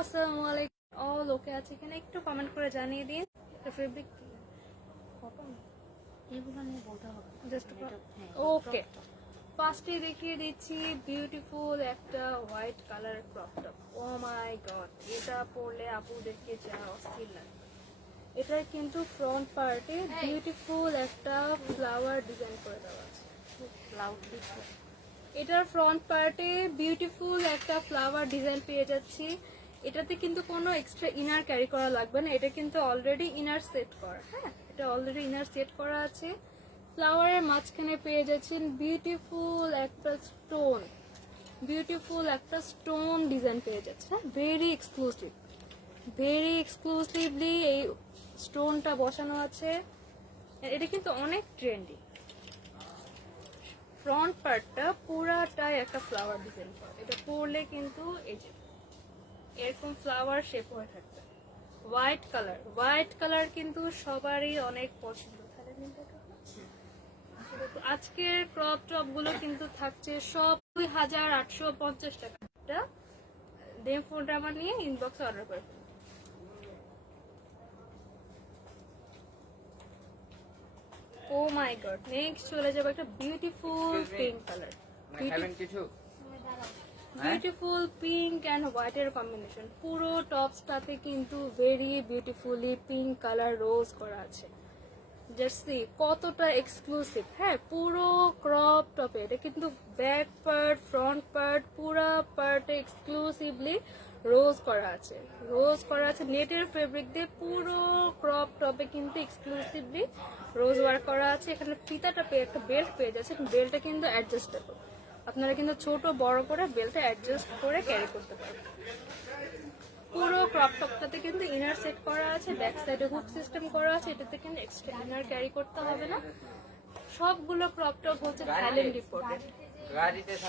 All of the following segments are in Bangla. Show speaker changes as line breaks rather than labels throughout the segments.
আসসালামু আলাইকুম। অল ওকে আছে কিনা একটু কমেন্ট করে জানিয়ে দিন। ফেব্রিক
এগুলো নিয়ে বলতে হবে।
জাস্ট ওকে ফার্স্টে দেখিয়ে দিচ্ছি বিউটিফুল একটা white colour crop top oh my god এটা পরলে আপুদেরকে যা অস্থির লাগে। এটার কিন্তু ফ্রন্ট পার্টে বিউটিফুল একটা ফ্লাওয়ার ডিজাইন করে দেওয়া আছে। এটার ফ্রন্ট পার্টে বিউটিফুল একটা ফ্লাওয়ার ডিজাইন পেয়ে যাচ্ছি। এটাতে কিন্তু কোনো এক্সট্রা ইনার ক্যারি করা লাগবে না। এটা কিন্তু অলরেডি ইনার সেট করা হ্যাঁ? এটা অলরেডি ইনার সেট করা আছে। ফ্লাওয়ারের মাঝখানে পেয়ে যাচ্ছেন বিউটিফুল একটা স্টোন বিউটিফুল একটা স্টোন ডিজাইন পেয়ে যাচ্ছে হ্যাঁ? ভেরি এক্সক্লুসিভ ভেরি এক্সক্লুসিভলি এই স্টোনটা বসানো আছে। এটা কিন্তু অনেক ট্রেন্ডি ফ্রন্ট পার্টটা পুরাটাই একটা ফ্লাওয়ার ডিজাইন করা। এটা পরলে কিন্তু এই যে এরকম ফ্লাওয়ার শেপ হয়ে থাকবে। হোয়াইট কালার হোয়াইট কালার কিন্তু সবারই অনেক পছন্দ? আজকের ক্রপ টপগুলো কিন্তু থাকছে সব দুই হাজার আটশো পঞ্চাশ টাকা। দেম ফোনটা আমার নিয়ে ইনবক্সে অর্ডার করে। ও মাই গড নেক্সট চলে যাবে একটা বিউটিফুল পিঙ্ক কালার
কিছু?
বিউটিফুল পিঙ্ক অ্যান্ড হোয়াইটের কম্বিনেশন পুরো টপসটাতে কিন্তু very beautifully pink colour rose করা আছে। জার্সি কতটা এক্সক্লুসিভ হ্যাঁ পুরো ক্রপ টপে এটা কিন্তু ব্যাক পার্ট ফ্রন্ট পার্ট পুরো পার্টে এক্সক্লুসিভলি রোজ করা আছে। রোজ করা আছে নেটের ফেব্রিক দিয়ে পুরো ক্রপ টপে কিন্তু এক্সক্লুসিভলি রোজ ওয়ার্ক করা আছে। এখানে ফিতাটা পেয়ে একটা বেল্ট পেয়ে যাচ্ছে বেল্টটা কিন্তু অ্যাডজাস্টেবল আপনারা কিন্তু ছোট বড় করে বেল্টটা অ্যাডজাস্ট করে ক্যারি করতে পারবেন। পুরো ক্রপ টপটাতে কিন্তু ইনার সেট করা আছে ব্যাক সাইডে হুক সিস্টেম করা আছে এটাতে কিন্তু এক্সট্রা ইনার ক্যারি করতে হবে না। সবগুলো ক্রপ টপ হচ্ছে Thailand imported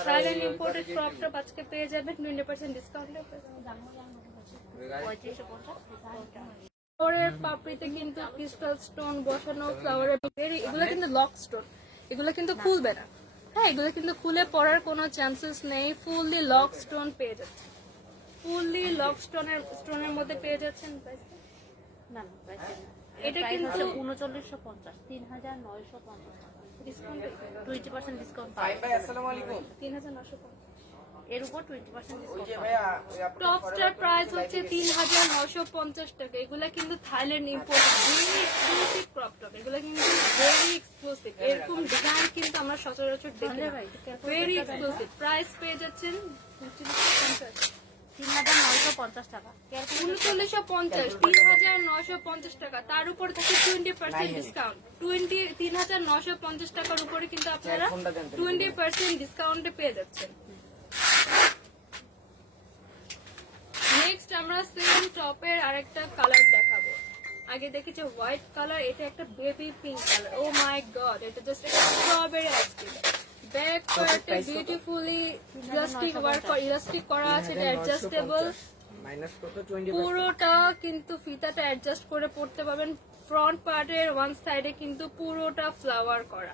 Thailand imported crop top আজকে পেয়ে যাবেন টোয়েন্টি পার্সেন্ট ডিসকাউন্টে ফ্লাওয়ারের পাপড়িতে কিন্তু ক্রিস্টাল স্টোন বসানো ফ্লাওয়ারের এগুলো কিন্তু লক স্টোন এগুলো কিন্তু খুলবে না। হ্যাঁ এগুলো কিন্তু খুলে পড়ার কোনো চান্সেস নেই। ফুললি লক স্টোন পেয়ে যাচ্ছে ফুললি লক স্টোনের স্টোনের মধ্যে পেয়ে যাচ্ছেন
না না
এটা কিন্তু-
উনচল্লিশশো পঞ্চাশ তিন হাজার নয়শো পঞ্চাশ।
ডিসকাউন্ট
টোয়েন্টি পার্সেন্ট ডিসকাউন্ট
ভাই ভাই আসসালামু আলাইকুম।
তিন হাজার নশো
এর উপর টোয়েন্টি পার্সেন্ট
টপস্টার প্রাইস হচ্ছে তিন হাজার নশো পঞ্চাশ টাকা। এগুলা কিন্তু Thailand import very exclusive crop top এগুলা কিন্তু ভেরি এক্সক্লুসিভ এরকম ডিজাইন কিন্তু আমরা সচরাচর দেখি
ভাই,
ভেরি এক্সক্লুসিভ প্রাইস পেয়ে যাচ্ছেন
তিন হাজার নয়শো পঞ্চাশ। টাকা
উনচল্লিশশো পঞ্চাশ তিন হাজার নশো পঞ্চাশ টাকা। তার উপর থেকে টোয়েন্টি পার্সেন্ট ডিসকাউন্ট টোয়েন্টি তিন হাজার নশো পঞ্চাশ টাকার উপরে কিন্তু আপনারা। টোয়েন্টি পার্সেন্ট ডিসকাউন্টে পেয়ে যাচ্ছেন। নেক্সট আমরা সেম টপের আরেকটা কালার দেখাবো। আগে দেখেছি হোয়াইট কালার এটা একটা baby pink colour oh my God এটা জাস্ট একটা স্ট্রবেরি আইসক্রিম ব্যাক পার্টে বিউটিফুলি ইলাস্টিক ওয়ার্ক ইলাস্টিক করা আছে এটা অ্যাডজাস্টেবল
মাইনাস কত? 20
পুরোটা কিন্তু ফিতাটা অ্যাডজাস্ট করে পড়তে পারবেন। ফ্রন্ট পার্টের ওয়ান সাইডে কিন্তু পুরোটা ফ্লাওয়ার করা।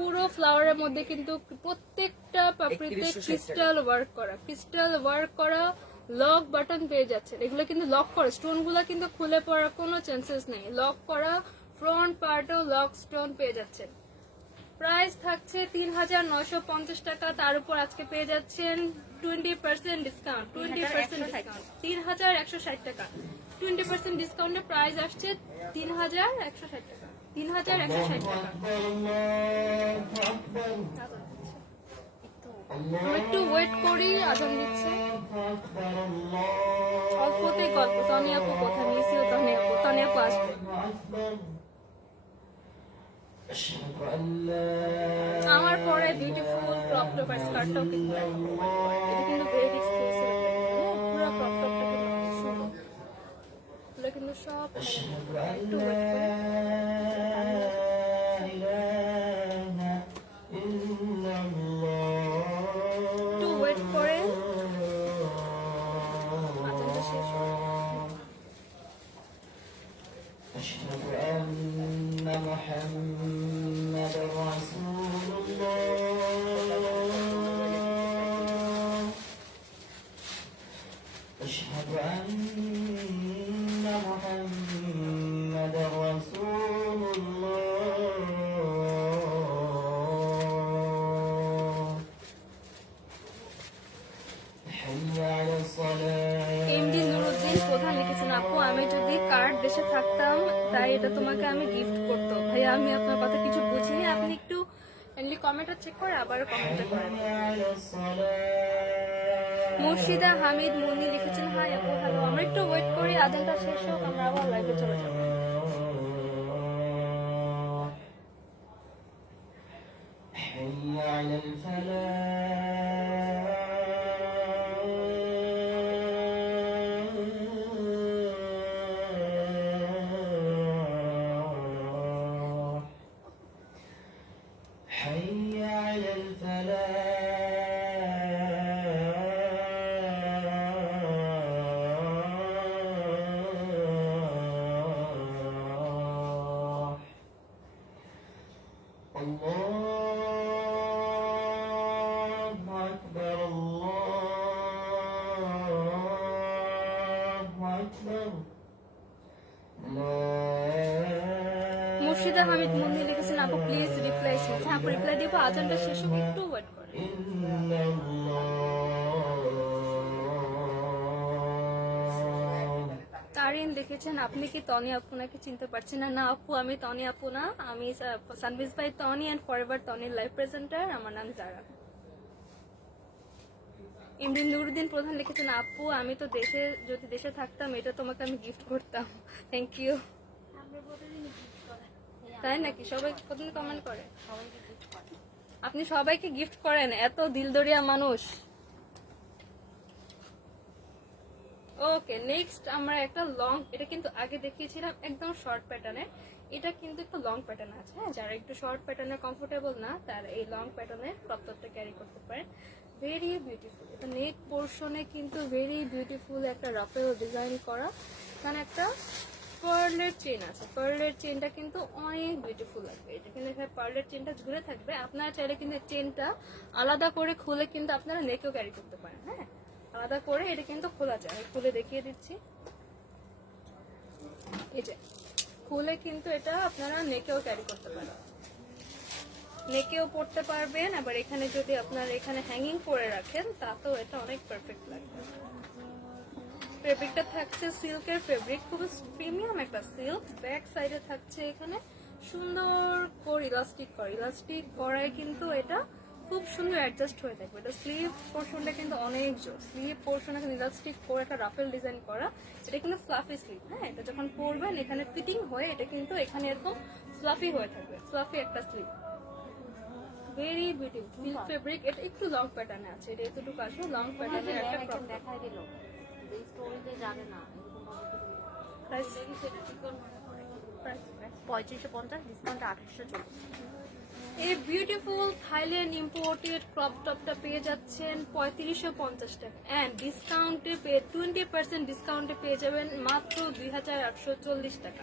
পুরো ফ্লাওয়ারের মধ্যে কিন্তু প্রত্যেকটা পাপড়িতে ক্রিস্টাল ওয়ার্ক করা ক্রিস্টাল ওয়ার্ক করা লক বাটন পেয়ে যাচ্ছে এগুলো কিন্তু লক করা স্টোনগুলো কিন্তু খুলে পড়ার কোনো চান্সেস নেই। লক করা ফ্রন্ট পার্টেও লক স্টোন পেয়ে যাচ্ছেন। প্রাইস থাকছে তিন হাজার নয়শো পঞ্চাশ টাকা তার উপর আজকে পেয়ে যাচ্ছেন twenty percent discount twenty percent discount তিন হাজার একশো ষাট টাকা। টোয়েন্টি পার্সেন্ট ডিসকাউন্টের প্রাইস আসছে তিন হাজার একশো ষাট টাকা। একটু ওয়েট করি দিচ্ছে। অল্পতেই গল্প আপু কথা নিয়েছিল তনি আপু আপু আসবে। আমার পরে বিউটিফুল ক্রপ টপ আর স্কার্টটাও কিন্তু এটা কিন্তু ভেরি এক্সক্লুসিভ পুরো ক্রপ টপটা কিন্তু সব একটু ওয়েট এটা তোমাকে আমি গিফট করতো ভাই, আমি আপনার কথা কিছু বুঝিনি। আপনি একটু অনলি কমেন্টটা চেক করে আবার কমেন্টটা করেন। মুর্শিদা হামিদ মুনি লিখেছেন হাই আপু হ্যালো আমরা একটু ওয়েট করি আধানটা শেষ হোক, আমরা আবার লাইভে চলে যাব। আজানটা শেষ হোক একটু ওয়েট করে। দেখেছেন? আপনি কি তনি আপু নাকি চিনতে পারছেন না? না আপু আমি তনি আপু না। আমি Sanvis by Toni and forever Toni live presenter আমার নাম জারা। ইমরিন নুরুদ্দিন প্রধান লিখেছেন আপু আমি তো দেশে যদি দেশে থাকতাম এটা তোমাকে আমি গিফট করতাম। থ্যাংক ইউ তাই নাকি? সবাই প্রথমে কমেন্ট করে? আপনি সবাইকে গিফট করেন, এত দিলদরিয়া মানুষ। ওকে নেক্সট আমরা একটা লং এটা কিন্তু আগে দেখিয়েছিলাম একদম শর্ট প্যাটার্নের এটা কিন্তু একটু লং প্যাটার্ন আছে হ্যাঁ? যারা একটু শর্ট প্যাটার্নে কমফোর্টেবল না, তারা এই লং প্যাটার্নের ক্রপ টপটা ক্যারি করতে পারেন। ভেরি বিউটিফুল এটা নেক পোর্শনে কিন্তু ভেরি বিউটিফুল একটা রাফেল ডিজাইন করা। এখানে একটা পার্লের চেন আছে। পার্লের চেনটা কিন্তু অনেক বিউটিফুল লাগবে। এটা কিন্তু এখানে পার্লের চেনটা ঝুলে থাকবে। আপনারা চাইলে কিন্তু চেনটা আলাদা করে খুলে কিন্তু আপনারা নেকেও ক্যারি করতে পারেন হ্যাঁ? আলাদা করে এটা কিন্তু খোলা যায়। খুলে দেখিয়ে দিচ্ছি। এই যে, খুলে কিন্তু এটা আপনারা নেকেও ক্যারি করতে পারেন। নেকেও পড়তে পারবেন, আবার এখানে যদি আপনার এখানে হ্যাঙ্গিং করে রাখেন, তাতেও এটা অনেক পারফেক্ট লাগবে। ফেব্রিকটা থাকছে সিল্কের ফেব্রিক খুব প্রিমিয়াম একটা সিল্ক। ব্যাক সাইডে থাকছে এখানে সুন্দর করে ইলাস্টিক করা। ইলাস্টিক করায় কিন্তু এটা খুব সুন্দর অ্যাডজাস্ট হয়ে থাকবে। এটা স্লিভ পোর্শনটা কিন্তু অনেক জোর। স্লিভ পোর্শন এখানে ইলাস্টিক করে একটা রাফেল ডিজাইন করা। এটা কিন্তু ফ্লাফি স্লিভ হ্যাঁ? এটা যখন পরবেন এখানে ফিটিং হয়ে এটা কিন্তু এখানে এরকম ফ্লাফি হয়ে থাকবে। ফ্লাফি একটা sleeve very beautiful silk fabric এটা একটু লং প্যাটার্নে আছে। এটা এতটুকু আসবে লং প্যাটার্নের একটা top।
দেখাই দিল। এই স্টোরিতে যাবে না পঁয়ত্রিশশো পঞ্চাশ ডিসকাউন্ট আঠাশশো চল্লিশ।
এই বিউটিফুল থাইল্যান্ড ইম্পোর্টেড ক্রপ টপটা পেয়ে যাচ্ছেন পঁয়ত্রিশশো পঞ্চাশ টাকা। অ্যান্ড ডিসকাউন্টে পেয়ে টোয়েন্টি পার্সেন্ট ডিসকাউন্টে পেয়ে যাবেন মাত্র দুই হাজার আটশো চল্লিশ টাকা।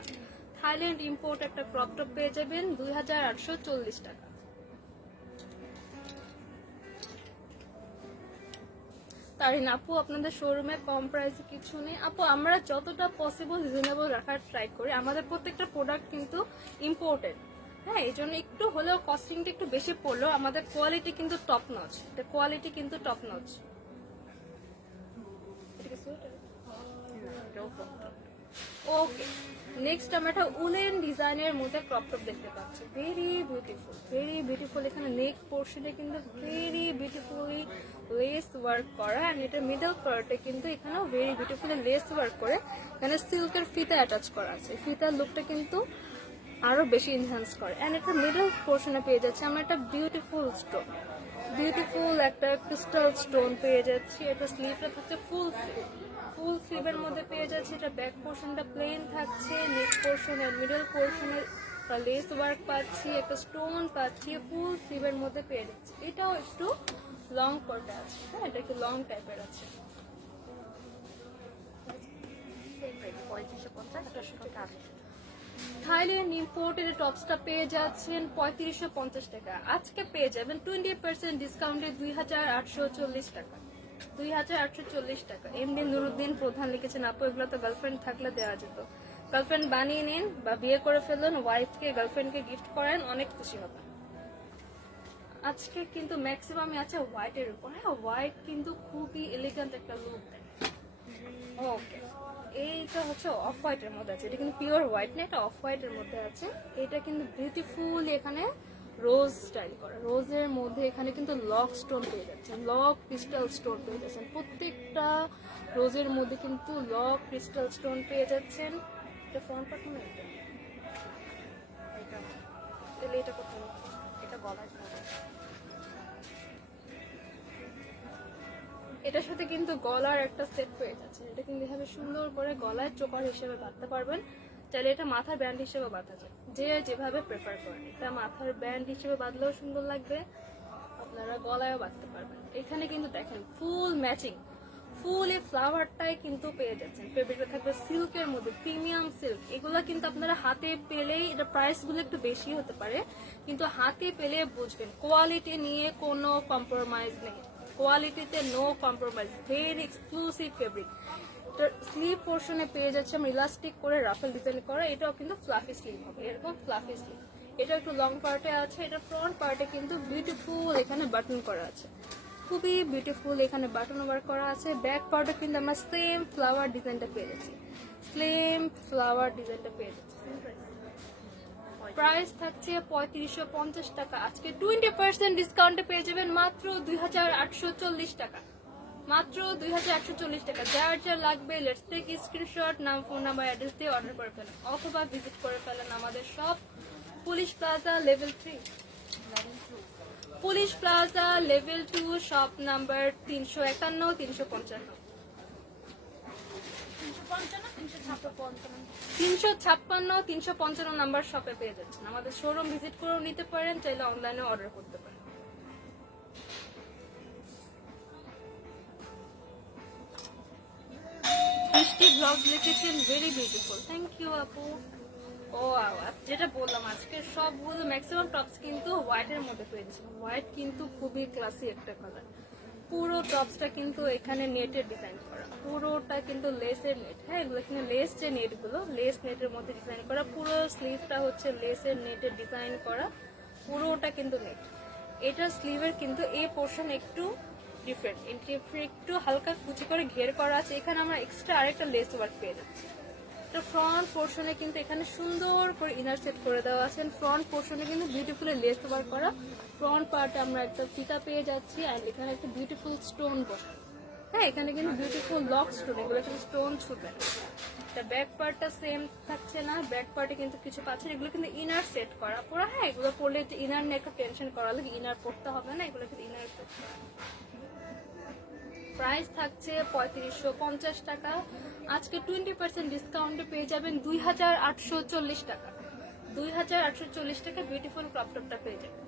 থাইল্যান্ড ইম্পোর্ট একটা ক্রপ টপ পেয়ে যাবেন দুই হাজার আটশো চল্লিশ টাকা। তারিন আপু, আপনাদের শোরুমে কম প্রাইসে কিছু নেই। আপু, আমরা যতটা পসিবল রিজনেবল রাখার ট্রাই করি, আমাদের প্রত্যেকটা প্রোডাক্ট কিন্তু ইম্পোর্টেড হ্যাঁ এই জন্য একটু হলেও কস্টিংটা একটু বেশি পড়লেও আমাদের কোয়ালিটি কিন্তু টপ নচ কোয়ালিটি কিন্তু টপ নচ ওকে নেক্সট আমরা একটা উলেন ডিজাইনের মধ্যে ক্রপ টপ দেখতে পাচ্ছি। ভেরি বিউটিফুল ভেরি বিউটিফুল এখানে নেক পোর্শনে কিন্তু ভেরি বিউটিফুলি লেস ওয়ার্ক করা। অ্যান্ড এটা মিডল পার্টে কিন্তু এখানেও ভেরি বিউটিফুলি লেস ওয়ার্ক করে। এখানে সিল্কের ফিতা অ্যাটাচ করা আছে। ফিতার লুকটা কিন্তু আরও বেশি এনহ্যান্স করে। অ্যান্ড একটা মিডল পোর্শনে পেয়ে যাচ্ছে। আমরা একটা বিউটিফুল স্টোন বিউটিফুল একটা ক্রিস্টাল স্টোন পেয়ে যাচ্ছি। এটা স্লিভটা থাকছে ফুল স্লিভ ফুল স্লিভের মধ্যে পেয়ে যাচ্ছে, এটা ব্যাক পোর্শনটা প্লেন থাকছে নেক পোর্শন আর মিডল পোর্শনের লেস ওয়ার্ক পাচ্ছি, একটা স্টোন পাচ্ছি ফুল স্লিভের মধ্যে পেয়ে যাচ্ছি। এটাও একটু লং করতে আছে হ্যাঁ এটা একটু লং টাইপের আছে। থাইল্যান্ড ইম্পোর্টের টপসটা পেয়ে যাচ্ছেন পঁয়ত্রিশশো পঞ্চাশ টাকা। আজকে পেয়ে যাবেন টোয়েন্টি পার্সেন্ট ডিসকাউন্টে দুই হাজার আটশো চল্লিশ টাকা। দুই হাজার আটশো চল্লিশ টাকা। এমনি নুরুদ্দিন প্রধান লিখেছেন, আপু এগুলো তো গার্লফ্রেন্ড থাকলে দেওয়া যেত। গার্লফ্রেন্ড বানিয়ে নিন বা বিয়ে করে ফেলুন ওয়াইফকে গার্লফ্রেন্ডকে গিফট করেন, অনেক খুশি হবে আজকে কিন্তু ম্যাক্সিমাম আছে হোয়াইটের উপর। হ্যাঁ হোয়াইট কিন্তু খুবই এলিগেন্ট একটা লুক দেয় ওকে এইটা হচ্ছে অফ হোয়াইটের মধ্যে আছে। এটা কিন্তু পিওর হোয়াইট না, এটা অফ হোয়াইটের মধ্যে আছে। এটা কিন্তু বিউটিফুল এখানে রোজ স্টাইল করা। রোজের মধ্যে এখানে কিন্তু লক স্টোন পেয়ে যাচ্ছেন, লক ক্রিস্টাল স্টোন পেয়ে যাচ্ছেন। প্রত্যেকটা রোজের মধ্যে কিন্তু লক ক্রিস্টাল স্টোন পেয়ে যাচ্ছেন। এটা ফ্রন্ট পার্ট না? এটা
এটা
এটা
গলায়
এটার সাথে কিন্তু গলার একটা সেট পেয়ে যাচ্ছে এটা কিন্তু এভাবে সুন্দর করে গলায় চোকার হিসেবে বাঁধতে পারবেন। চাইলে এটা মাথার ব্যান্ড হিসেবে বাঁধা যায় যে যেভাবে প্রেফার করেন এটা মাথার ব্যান্ড হিসেবে বাঁধলেও সুন্দর লাগবে, আপনারা গলায়ও বাঁধতে পারবেন। এখানে কিন্তু দেখেন ফুল ম্যাচিং ফুল এই ফ্লাওয়ারটাই কিন্তু পেয়ে যাচ্ছেন। ফেব্রিকটা থাকবে সিল্কের মধ্যে প্রিমিয়াম সিল্ক এগুলো কিন্তু আপনারা হাতে পেলেই এটা প্রাইসগুলো একটু বেশি হতে পারে, কিন্তু হাতে পেলে বুঝবেন কোয়ালিটি নিয়ে কোনো কম্প্রোমাইজ নেই। কোয়ালিটিতে no compromise very exclusive fabric sleeve পোর্শনে পেয়ে যাচ্ছে আমরা ইলাস্টিক করে রাফেল ডিজাইন করা, এটাও কিন্তু ফ্লাফি স্লিভ হবে, এরকম ফ্লাফি স্লিভ এটা একটু লং পার্টে আছে, এটা ফ্রন্ট পার্টে কিন্তু বিউটিফুল এখানে বাটন করা আছে। খুবই বিউটিফুল এখানে বাটন ওয়ার্ক করা আছে। ব্যাক পার্টে কিন্তু আমরা সেম ফ্লাওয়ার ডিজাইনটা পেয়ে যাচ্ছি। সেম ফ্লাওয়ার ডিজাইনটা পেয়ে যাচ্ছি। প্রাইস থাকছে পঁয়ত্রিশশো পঞ্চাশ টাকা। আজকে টোয়েন্টি পার্সেন্ট ডিসকাউন্টে পেয়ে যাবেন মাত্র দুই হাজার আটশো চল্লিশ টাকা। মাত্র দুই হাজার একশো চল্লিশ টাকা। যার যা লাগবে লেটস টেক স্ক্রিনশট নাম ফোন নাম্বার অ্যাড্রেস দিয়ে অর্ডার করে ফেলেন অথবা ভিজিট করে ফেলেন আমাদের সব police plaza level three police plaza level two shop number তিনশো একান্ন, তিনশো পঞ্চান্ন। তিনশো ছাপ্পান্ন, তিনশো পঞ্চান্ন নাম্বার শপে পেয়ে যাচ্ছেন। আমাদের শোরুম ভিজিট করেও নিতে পারেন, চাইলে অনলাইনে অর্ডার করতে পারেন। বৃষ্টি ব্লগ লিখেছেন ভেরি বিউটিফুল থ্যাংক ইউ আপু। ও যেটা বললাম আজকে সবগুলো ম্যাক্সিমাম টপস কিন্তু হোয়াইটের মধ্যে পেয়েছি। হোয়াইট কিন্তু খুবই ক্লাসি একটা কালার পুরো টপসটা কিন্তু এখানে নেটের ডিজাইন করা। পুরোটা কিন্তু লেসের নেট হ্যাঁ এগুলো এখানে লেস যে নেটগুলো লেস নেটের মধ্যে ডিজাইন করা। পুরো স্লিভটা হচ্ছে লেসের নেটের ডিজাইন করা। পুরোটা কিন্তু নেট এটার স্লিভের কিন্তু এই পোর্শন একটু ডিফারেন্ট একটু হালকা কুচি করে ঘের করা আছে, এখানে আমরা এক্সট্রা আরেকটা লেস ওয়ার্ক পেয়ে যাচ্ছি। তো ফ্রন্ট পোর্শনে কিন্তু এখানে সুন্দর করে ইনার সেট করে দেওয়া আছে। ফ্রন্ট পোর্শনে কিন্তু বিউটিফুলি লেস ওয়ার্ক করা। ফ্রন্ট পার্টে আমরা একটা ফিতা পেয়ে যাচ্ছি আর এখানে একটা বিউটিফুল স্টোন বসে হ্যাঁ এখানে কিন্তু বিউটিফুল লক স্টোন এগুলো কিন্তু স্টোন ছুটবে। না ব্যাক পার্টটা সেম থাকছে না ব্যাক পার্টে কিন্তু কিছু পাচ্ছেন এগুলো কিন্তু ইনার সেট করা। পুরো হ্যাঁ এগুলো পড়লে ইনার নিয়ে একটু টেনশন করা লাগে ইনার পড়তে হবে না, এগুলো কিন্তু ইনার সেট প্রাইস থাকছে পঁয়ত্রিশশো পঞ্চাশ টাকা। আজকে টোয়েন্টি পার্সেন্ট ডিসকাউন্টে পেয়ে যাবেন দুই হাজার আটশো চল্লিশ টাকা। দুই হাজার আটশো চল্লিশ টাকা বিউটিফুল ক্রপটপটা পেয়ে যাবেন।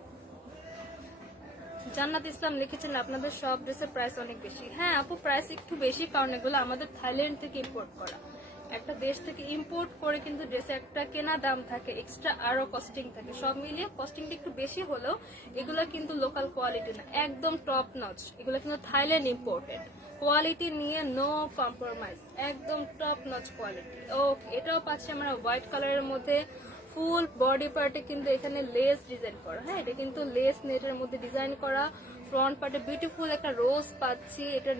জান্নাত ইসলাম লিখেছেন আপনাদের সব ড্রেসের প্রাইস অনেক বেশি। হ্যাঁ আপু প্রাইস একটু বেশি, কারণ এগুলো আমাদের থাইল্যান্ড থেকে ইম্পোর্ট করা। একটা দেশ থেকে ইম্পোর্ট করে কিন্তু ড্রেসে একটা কেনা দাম থাকে এক্সট্রা আরও কস্টিং থাকে। সব মিলিয়ে কস্টিংটা একটু বেশি হলেও এগুলো কিন্তু লোকাল কোয়ালিটি না, একদম টপ নচ এগুলো কিন্তু থাইল্যান্ড ইম্পোর্টেড কোয়ালিটি নিয়ে নো কম্প্রোমাইজ একদম টপ নচ কোয়ালিটি ও এটাও পাচ্ছি আমরা হোয়াইট কালারের মধ্যে। ফুল বডি পার্টে কিন্তু এখানে লেস ডিজাইন করা। হ্যাঁ এটা কিন্তু লেস নেটের মধ্যে ডিজাইন করা। ফ্রন্ট পার্টে বিউটিফুল একটা রোজ পাচ্ছি। এটা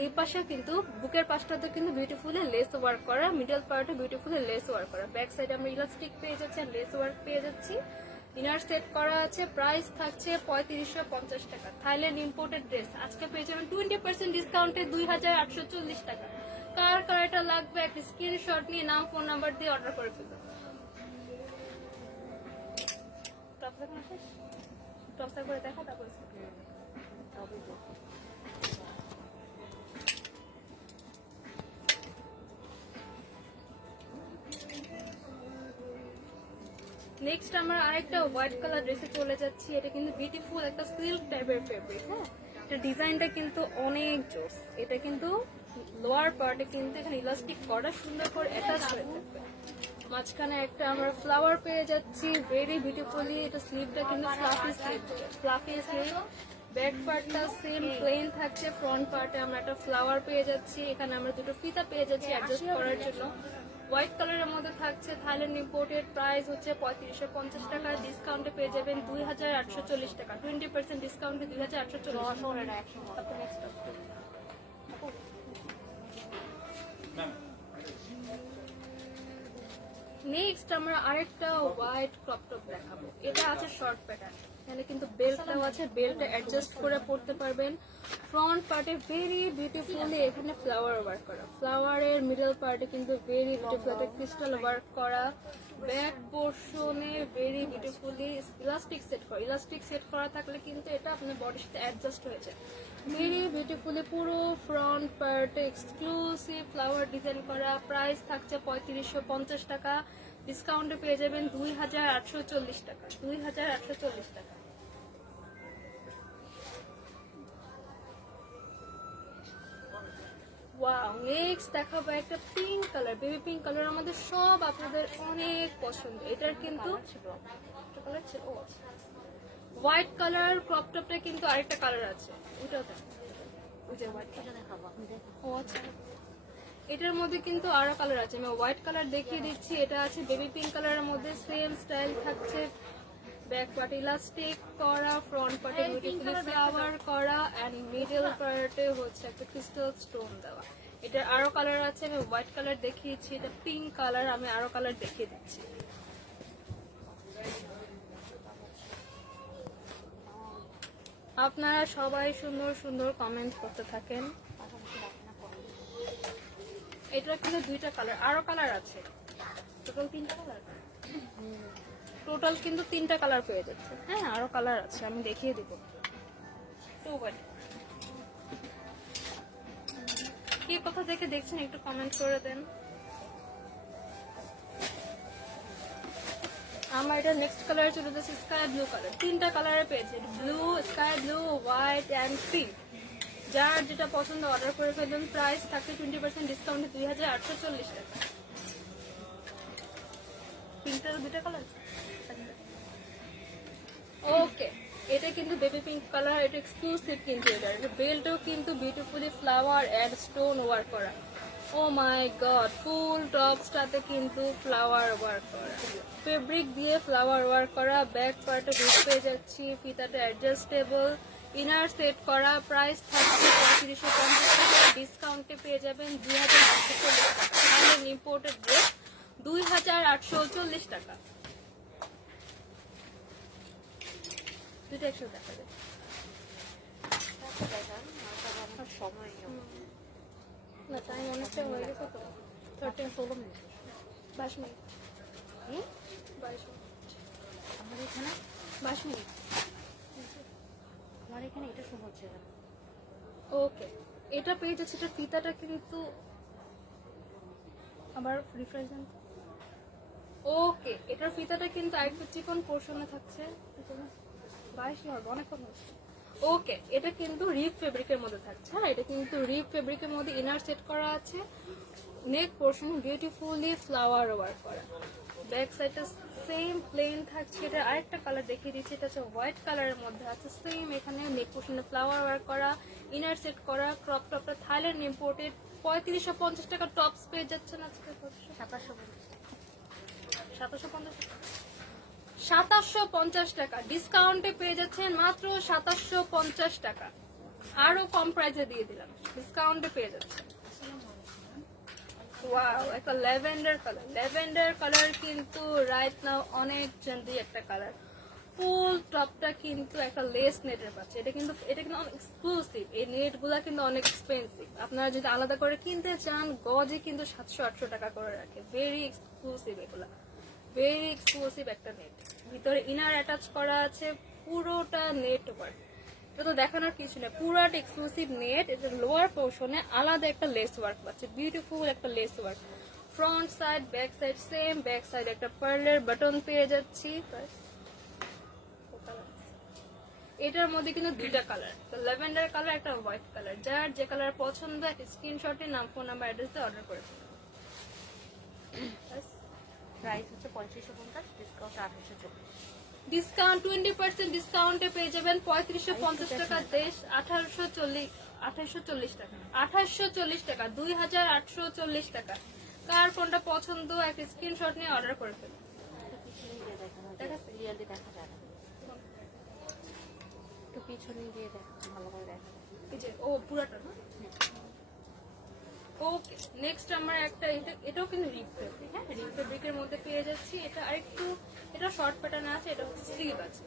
এই পাশে কিন্তু, বুকের পাশটাতে কিন্তু বিউটিফুলি লেস ওয়ার্ক করা। মিডল পার্টে বিউটিফুলি লেস ওয়ার্ক করা। ব্যাক সাইডে আমরা ইলাস্টিক পেয়ে যাচ্ছি আর লেস ওয়ার্ক পেয়ে যাচ্ছি। ইনার সেট করা আছে। প্রাইস থাকছে পঁয়ত্রিশশো পঞ্চাশ টাকা। থাইল্যান্ড ইম্পোর্টেড ড্রেস আজকে পেয়ে যাবেন টোয়েন্টি পার্সেন্ট ডিসকাউন্টে দুই হাজার আটশো চল্লিশ টাকা। কার কার এটা লাগবে, একটা স্ক্রিনশট নিয়ে নাম ফোন নাম্বার দিয়ে অর্ডার করে ফেলবেন। টপ দেখানো শেষ টপ করে দেখা তারপরে
তবে
নেক্সট আমরা আরেকটা হোয়াইট কালার ড্রেসে চলে যাচ্ছি। এটা কিন্তু বিউটিফুল একটা সিল্ক টাইপের ফেব্রিক হ্যাঁ? এটা ডিজাইনটা কিন্তু অনেক জোস। এটা কিন্তু লোয়ার পার্টে কিন্তু এখানে ইলাস্টিক করা সুন্দর করে অ্যাটাচ হয়ে থাকবে। মাঝখানে একটা আমরা ফ্লাওয়ার পেয়ে যাচ্ছি ভেরি বিউটিফুলি এটা স্লিভটা কিন্তু fluffy sleeve fluffy sleeve back পার্টটা সেম প্লেন থাকছে। ফ্রন্ট পার্টে আমরা একটা ফ্লাওয়ার পেয়ে যাচ্ছি। এখানে আমরা দুটো ফিতা পেয়ে যাচ্ছি অ্যাডজাস্ট করার জন্য। হোয়াইট কালারের মধ্যে থাকছে থাইল্যান্ড ইম্পোর্টেড প্রাইস হচ্ছে পঁয়ত্রিশশো পঞ্চাশ টাকা। ডিসকাউন্টে পেয়ে যাবেন দুই হাজার আটশো চল্লিশ টাকা। টোয়েন্টি পার্সেন্ট ডিসকাউন্টে দুই হাজার আটশো চল্লিশ
দশ এটা একশো
তারপর next up. নেক্সট আমরা আরেকটা হোয়াইট ক্রপ টপ দেখাবো। এটা আছে শর্ট প্যাটার্ন এখানে কিন্তু বেল্টটাও আছে। বেল্টটা অ্যাডজাস্ট করে পড়তে পারবেন। ফ্রন্ট পার্টে ভেরি বিউটিফুলি এখানে ফ্লাওয়ার ওয়ার্ক করা। ফ্লাওয়ারের মিডল পার্টে কিন্তু ভেরি বিউটিফুল একটা ক্রিস্টাল ওয়ার্ক করা। ব্যাক পোর্শনে ভেরি বিউটিফুলি ইলাস্টিক সেট করা। ইলাস্টিক সেট করা থাকলে কিন্তু এটা আপনার বডির সাথে অ্যাডজাস্ট হয়েছে ভেরি বিউটিফুলি পুরো ফ্রন্ট পার্টে এক্সক্লুসিভ ফ্লাওয়ার ডিজাইন করা। প্রাইস থাকছে পঁয়ত্রিশশো পঞ্চাশ টাকা। ডিসকাউন্টে পেয়ে যাবেন দুই হাজার আটশো চল্লিশ টাকা। দুই হাজার আটশো চল্লিশ টাকা। ওয়াও নেক্সট দেখাবো একটা pink colour baby pink colour আমাদের সব আপনাদের অনেক পছন্দ। এটার কিন্তু হোয়াইট কালার ক্রপ টপটা কিন্তু আরেকটা কালার আছে। ওটাও ও আচ্ছা। এটার মধ্যে কিন্তু আরও কালার আছে। আমি হোয়াইট কালার দেখিয়ে দিচ্ছি। এটা আছে বেবি পিঙ্ক কালারের মধ্যে সেম স্টাইল থাকছে। ব্যাক পার্ট ইলাস্টিক করা ফ্রন্ট পার্টে বিউটিফুলি ফ্লাওয়ার করা এন্ড মিডল পার্টে হচ্ছে একটা ক্রিস্টাল স্টোন দেওয়া। এটার আরও কালার আছে আমি হোয়াইট কালার দেখিয়েছি এটা পিঙ্ক কালার আমি আরও কালার দেখিয়ে দিচ্ছি। আপনারা সবাই সুন্দর সুন্দর কমেন্ট করতে থাকেন। এটা কিন্তু দুইটা কালার আরও কালার আছে। টোটাল তিনটা কালার টোটাল কিন্তু তিনটা কালার পেয়ে যাচ্ছে। হ্যাঁ আরও কালার আছে, আমি দেখিয়ে দিব। টু কি কথা দেখে দেখছেন, একটু কমেন্ট করে দেন। আমার এটা নেক্সট কালার চলে যাচ্ছে স্কাই ব্লু কালার তিনটা কালারে পেয়েছে blue sky blue white and pink যার যেটা পছন্দ অর্ডার করে ফেলুন। প্রাইস থাকছে টোয়েন্টি পার্সেন্ট ডিসকাউন্টে দুই হাজার আটশো চল্লিশ টাকা। পিঙ্কটার দুটা কালার ওকে এটা কিন্তু বেবি পিঙ্ক কালার এটা এক্সক্লুসিভ কিন্তু এটা। এটা বেল্টও কিন্তু beautifully flower and stone work করা। ও মাই গড ফুল টপসটাতে কিন্তু ফ্লাওয়ার ওয়ার্ক করা। ফেব্রিক দিয়ে ফ্লাওয়ার ওয়ার্ক করা ব্যাক পার্টে হুক পেয়ে যাচ্ছি, ফিতাটা অ্যাডজাস্টেবল ইনার সেট করা প্রাইস থাকছে পঁয়ত্রিশশো পঞ্চাশ টাকা ডিসকাউন্টে পেয়ে যাবেন দুই হাজার আটশো চল্লিশ টাকা। ইম্পোর্টেড ড্রেস দুই হাজার আটশো চল্লিশ টাকা। দুটো একসাথে দেখা যায়।
সময়
না টাইম অনেকটা হয়ে গেছে তো। থার্টিন
ষোলো মিনিট
বাইশ মিনিট।
হুম?
বাইশ মিনিট।
আমার এখানে?
বাইশ মিনিট।
আমার এখানে এটা শো হচ্ছে না।
ওকে। এটা পেয়ে যাচ্ছে এটা ফিতাটা কিন্তু আবার রিফ্রেশ দেন ওকে। এটার ফিতাটা কিন্তু আরেকটু চিকন পোর্শনে থাকছে। বাইশই হবে অনেকক্ষণ হচ্ছে। ওকে, এটা কিন্তু রিপ ফেব্রিকের মধ্যে থাকছে হ্যাঁ? এটা কিন্তু রিপ ফেব্রিকের মধ্যে ইনার সেট করা আছে। Neck portion beautifully flower work করা ব্যাক সাইডটা সেম প্লেন থাকছে। এটা আরেকটা কালার দেখিয়ে দিচ্ছি, এটা হচ্ছে হোয়াইট কালারের মধ্যে আছে। সেম এখানে নেক পোর্শনে ফ্লাওয়ার ওয়ার্ক করা ইনার সেট করা ক্রপ টপটা থাইল্যান্ড ইম্পোর্টেড পঁয়ত্রিশশো পঞ্চাশ টাকা টপস পেয়ে যাচ্ছেন আজকে?
সাতাশশো
সাতাশশো পঞ্চাশ সাতাশশো পঞ্চাশ টাকা। ডিসকাউন্টে পেয়ে যাচ্ছেন মাত্র সাতাশশো পঞ্চাশ টাকা। আরও কম প্রাইসে দিয়ে দিলাম। ডিসকাউন্টে পেয়ে যাচ্ছেন। ওয়াও একটা ল্যাভেন্ডার কালার ল্যাভেন্ডার কালার কিন্তু রাইট নাও অনেক একটা কালার ফুল টপটা কিন্তু একটা লেস নেটের পাচ্ছে। এটা কিন্তু এটা কিন্তু অনেক এই নেটগুলা কিন্তু অনেক এক্সপেন্সিভ আপনারা যদি আলাদা করে কিনতে চান, গজে কিন্তু সাতশো আটশো টাকা করে রাখে। ভেরি এক্সক্লুসিভ এগুলা। ভেরি এক্সক্লুসিভ একটা নেট ভিতরে ইনার অ্যাটাচ করা আছে, পুরোটা নেট ওয়ার্ক এটা তো দেখানোর কিছু নেই, পুরোটা এক্সক্লুসিভ নেট এটা লোয়ার পোর্শনে আলাদা একটা লেস ওয়ার্ক পাচ্ছে বিউটিফুল একটা lace work front side back side same back side একটা পার্লের বাটন পেয়ে যাচ্ছি। এটার মধ্যে কিন্তু দুইটা কালার তো ল্যাভেন্ডার কালার একটা হোয়াইট কালার যার যে কালার পছন্দ, একটা স্ক্রিনশটে নাম ফোন নাম্বার অ্যাড্রেস দিয়ে অর্ডার করে।
প্রাইস হচ্ছে পঁয়ত্রিশশো পঞ্চাশ ডিসকাউন্ট আঠাশশো চল্লিশ
ডিসকাউন্ট টোয়েন্টি পার্সেন্ট ডিসকাউন্টে পেয়ে যাবেন পঁয়ত্রিশশো পঞ্চাশ টাকা দেশ আঠারোশো চল্লিশ আঠাশশো চল্লিশ টাকা। আঠাশশো চল্লিশ টাকা দুই হাজার আটশো চল্লিশ টাকা। কার কোনটা পছন্দ একটা স্ক্রিনশট নিয়ে অর্ডার করে ফেলুন।
দেখা যায় একটু পিছনে দেখা ভালো করে দেখা
ও পুরাটা না ওকে নেক্সট আমার একটা, এটা- এটাও কিন্তু রিপ ফেব্রিক হ্যাঁ? রিপ ফেব্রিকের মধ্যে পেয়ে যাচ্ছি। এটা আরেকটু এটা শর্ট প্যাটার্ন আছে, এটা হচ্ছে স্লিভ আছে।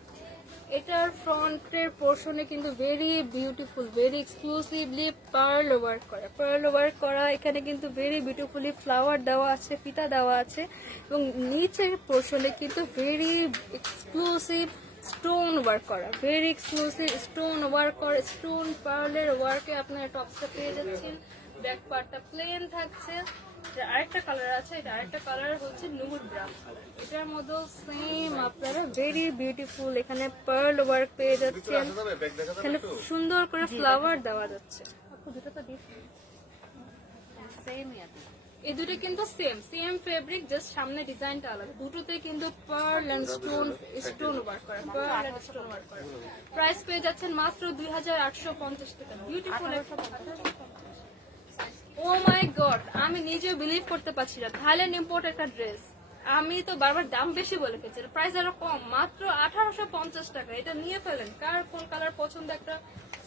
এটার ফ্রন্টের পোর্শনে কিন্তু very beautiful very exclusively pearl work করা। পার্ল ওয়ার্ক করা, এখানে কিন্তু ভেরি বিউটিফুলি ফ্লাওয়ার দেওয়া আছে, ফিতা দেওয়া আছে, এবং নিচের পোর্শনে কিন্তু ভেরি এক্সক্লুসিভ স্টোন ওয়ার্ক করা। ভেরি এক্সক্লুসিভ স্টোন ওয়ার্ক করা স্টোন পার্লের ওয়ার্কে আপনারা টপসটা পেয়ে যাচ্ছেন। ব্যাক পার্টটা প্লেন থাকছে। এটা আরেকটা কালার আছে এটা আরেকটা কালার হচ্ছে নুড ব্রাউন কালার এটার মধ্যেও সেম আপনারা ভেরি বিউটিফুল এখানে পার্ল ওয়ার্ক পেয়ে যাচ্ছেন। এখানে সুন্দর করে ফ্লাওয়ার দেওয়া যাচ্ছে। দুটো তো
সেমই আছে
এই দুটো কিন্তু সেম সেম ফেব্রিক জাস্ট সামনে ডিজাইনটা আলাদা। দুটোতে কিন্তু pearl and stone stone work করা পার্ল এন্ড স্টোন ওয়ার্ক করা। প্রাইস পেয়ে যাচ্ছেন মাত্র দুই হাজার আটশো পঞ্চাশ টাকা। বিউটিফুল ও মাই গড আমি নিজেও বিলিভ করতে পারছি না। থাইল্যান্ড ইম্পোর্ট একটা ড্রেস আমি তো বারবার দাম বেশি বলে ফেলছি প্রাইস আরও কম, মাত্র আঠারোশো পঞ্চাশ টাকা। এটা নিয়ে ফেলেন, কার কোন কালার পছন্দ একটা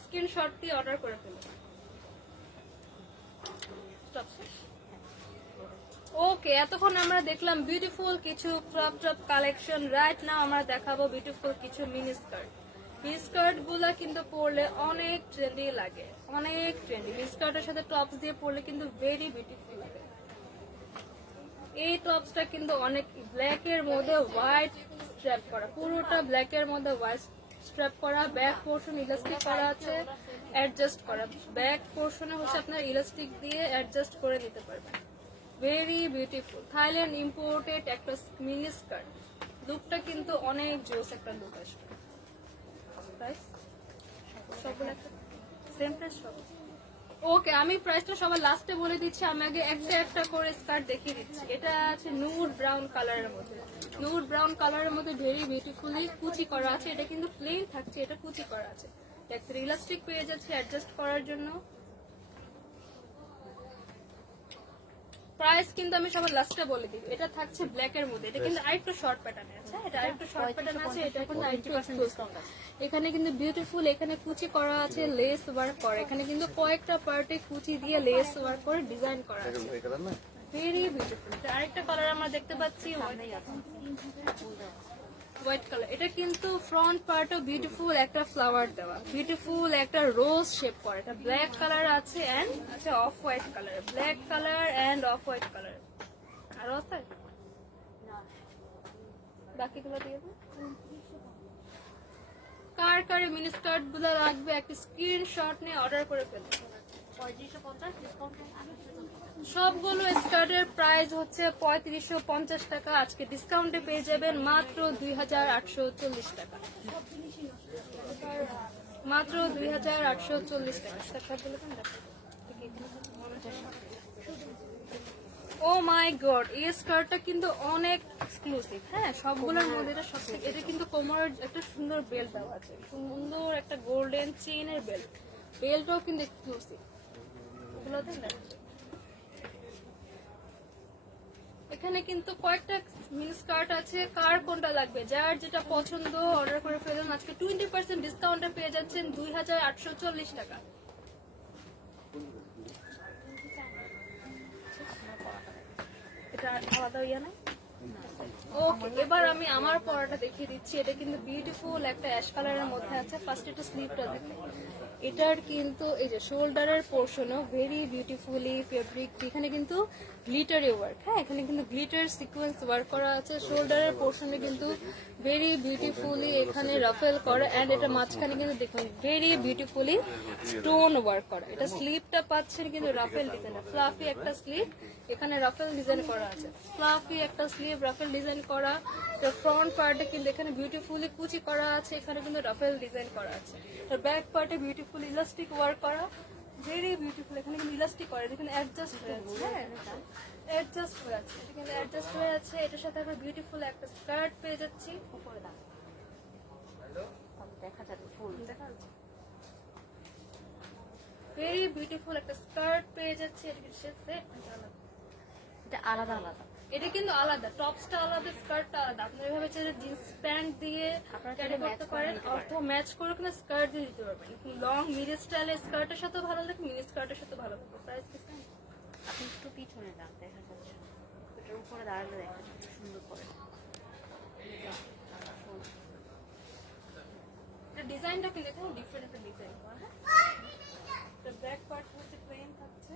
স্ক্রিনশট দিয়ে অর্ডার করে ফেলেন? ওকে এতক্ষণ আমরা দেখলাম বিউটিফুল কিছু crop top collection right now আমরা দেখাবো বিউটিফুল কিছু মিনি স্কার্ট মিনি স্কার্টগুলা কিন্তু পরলে অনেক ট্রেন্ডি লাগে। অনেক ট্রেন্ডি স্কার্টের সাথে টপস দিয়ে পরলে কিন্তু ভেরি বিউটিফুল লাগে। এই টপসটা কিন্তু অনেক ব্ল্যাক এর মধ্যে হোয়াইট স্ট্র্যাপ করা, পুরোটা ব্ল্যাক এর মধ্যে হোয়াইট স্ট্র্যাপ করা ব্যাক পোর্শন ইলাস্টিক করা আছে অ্যাডজাস্ট করা। ব্যাক পোর্শনে হচ্ছে আপনার ইলাস্টিক দিয়ে অ্যাডজাস্ট করে নিতে পারবেন। ভেরি বিউটিফুল থাইল্যান্ড ইম্পোর্টেড একটা মিনি স্কার্ট লুকটা কিন্তু অনেক জোস একটা লুক আসবে। সবগুলো একটা ওকে আমি প্রাইসটা সবার লাস্টে বলে দিচ্ছি। আমি আগে একটা একটা করে স্কার্ট দেখিয়ে দিচ্ছি। এটা আছে নুড ব্রাউন কালারের মধ্যে। নুড ব্রাউন কালারের মধ্যে ভেরি বিউটিফুলি কুচি করা আছে। এটা কিন্তু প্লেন থাকছে, এটা কুচি করা আছে। ইলাস্টিক পেয়ে যাচ্ছে অ্যাডজাস্ট করার জন্য। প্রাইস কিন্তু আমি সবার লাস্টে বলে দিই। এটা থাকছে ব্ল্যাক এর মধ্যে। এটা কিন্তু আরেকটু শর্ট প্যাটার্ন আছে। এটা আরেকটু শর্ট প্যাটার্ন আছে। এটা কিন্তু আরেকটু ডিসকাউন্ট আছে। এখানে কিন্তু বিউটিফুল এখানে কুচি করা আছে লেস ওয়ার্ক করা। এখানে কিন্তু কয়েকটা পার্টে কুচি দিয়ে লেস ওয়ার্ক করে ডিজাইন করা আছে। ভেরি বিউটিফুল আরেকটা কালার আমরা দেখতে পাচ্ছি হোয়াইট কালার। এটা কিন্তু ফ্রন্ট পার্টও বিউটিফুল একটা ফ্লাওয়ার দেওয়া। বিউটিফুল একটা রোজ শেপ করা। এটা ব্ল্যাক কালার আছে এন্ড আছে off white colour black colour and off white colour আরও আছে বাকিগুলো দিয়ে কার কার মিনি স্কার্টগুলো লাগবে? একটা স্ক্রিনশট নিয়ে অর্ডার করে ফেলুন
পঁয়ত্রিশশো পঞ্চাশ ডিসকাউন্ট
সবগুলো স্কার্টের প্রাইস হচ্ছে পঁয়ত্রিশশো পঞ্চাশ টাকা। আজকে ডিসকাউন্টে পেয়ে যাবেন মাত্র দুই হাজার আটশো চল্লিশ টাকা। মাত্র দুই হাজার আটশো চল্লিশ টাকা। ও মাই গড, এই স্কার্টটা কিন্তু অনেক এক্সক্লুসিভ হ্যাঁ সবগুলোর মধ্যে এটা সব থেকে এটা কিন্তু কোমরের একটা সুন্দর বেল্ট দেওয়া আছে। সুন্দর একটা গোল্ডেন চেইনের বেল্ট বেল্টটাও কিন্তু এক্সক্লুসিভ ওগুলো দেন না। এখানে কিন্তু কয়েকটা মিনি স্কার্ট আছে। কার কোনটা লাগবে? যার যেটা পছন্দ অর্ডার করে ফেলুন। আজকে টোয়েন্টি পার্সেন্ট ডিসকাউন্টে পেয়ে যাচ্ছেন দুই হাজার আটশো চল্লিশ টাকা। এটা আলাদা ইয়ে নাই? ওকে এবার আমি আমার পরাটা দেখিয়ে দিচ্ছি। এটা কিন্তু বিউটিফুল একটা অ্যাশ কালারের মধ্যে আছে। ফার্স্ট একটু স্লিভটা দেখে এটার কিন্তু এই যে শোল্ডারের পোর্শনও ভেরি বিউটিফুলি ফেব্রিক এখানে কিন্তু গ্লিটারি ওয়ার্ক হ্যাঁ? এখানে কিন্তু গ্লিটার সিকোয়েন্স ওয়ার্ক করা আছে। শোল্ডারের পোর্শনে কিন্তু ভেরি বিউটিফুলি এখানে রাফেল করা এন্ড এটা মাঝখানে কিন্তু দেখুন ভেরি বিউটিফুলি স্টোন ওয়ার্ক করা। এটা স্লিভটা পাচ্ছেন কিন্তু রাফেল ডিজাইন ফ্লাফি একটা স্লিপ এখানে রাফেল ডিজাইন করা আছে। ফ্লাফি একটা স্লিপ রাফেল ডিজাইন করা। ফ্রন্ট পার্টে কিন্তু এখানে বিউটিফুলি কুচি করা আছে, এখানে কিন্তু রাফেল ডিজাইন করা আছে। ব্যাক পার্টে বিউটিফুল ইলাস্টিক ওয়ার্ক করা। ভেরি বিউটিফুল এখানে কিন্তু ইলাস্টিক করে এখানে অ্যাডজাস্ট হয়ে আছে হ্যাঁ? অ্যাডজাস্ট হয়ে আছে এটা কিন্তু অ্যাডজাস্ট হয়ে আছে এটার সাথে আমরা বিউটিফুল একটা স্কার্ট পেয়ে যাচ্ছি।
উপরে দাম দেখা যাবে ফুল।
দেখা যাচ্ছে। ভেরি বিউটিফুল একটা স্কার্ট পেয়ে যাচ্ছে এটা কিন্তু নাকি
এটা আলাদা আলাদা।
এটা কিন্তু আলাদা টপসটা আলাদা স্কার্টটা আলাদা। আপনি এভাবে চাইলে জিন্স প্যান্ট দিয়ে ক্যারি করতে পারেন অথবা ম্যাচ করে কিনা স্কার্ট দিয়ে দিতে পারবেন। লং মিডি স্টাইলের স্কার্টের সাথে ভালো লাগে মিনি স্কার্টের সাথে ভালো লাগে। প্রাইস কি
আপনি একটু পিছনে যান দেখা যাচ্ছে। এটার উপরে দাঁড়ালে দেখা যাচ্ছে সুন্দর করে।
এটা ডিজাইনটা কিন্তু ডিফারেন্ট একটা ডিজাইন। হ্যাঁ এটা ব্যাক পার্ট হচ্ছে প্লেন থাকছে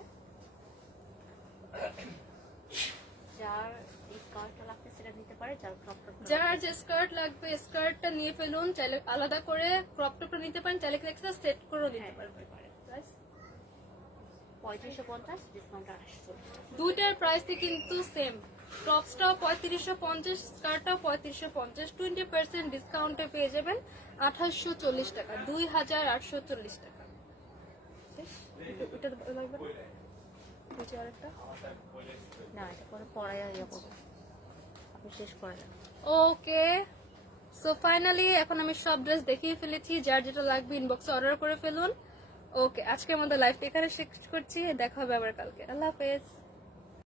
যার এই স্কার্টটা লাগবে সেটা নিতে পারে যার ক্রপ টপ
যার যে স্কার্ট লাগবে স্কার্টটা নিয়ে ফেলুন চাইলে আলাদা করে ক্রপ টপটা নিতে পারেন চাইলে এক্সট্রা সেট করেও দিতে
হ্যাঁ,
পারবেন।
পঁয়ত্রিশশো পঞ্চাশ ডিসকাউন্ট
দুইটার প্রাইসই কিন্তু সেম টপসটাও পঁয়ত্রিশশো পঞ্চাশ স্কার্টটাও পঁয়ত্রিশশো পঞ্চাশ টোয়েন্টি পার্সেন্ট ডিসকাউন্টে পেয়ে যাবেন আঠাশশো চল্লিশ টাকা দুই হাজার আটশো চল্লিশ টাকা। এটা লাগবে না?
এটা পরে পড়াই ইয়ে করব। শেষ করে
ওকে সো ফাইনালি এখন আমি সব ড্রেস দেখিয়ে ফেলেছি, যার যেটা লাগবে ইনবক্সে অর্ডার করে ফেলুন। ওকে আজকে আমাদের লাইফটা এখানে শেষ করছি, দেখা হবে আবার কালকে। আল্লাহ হাফেজ।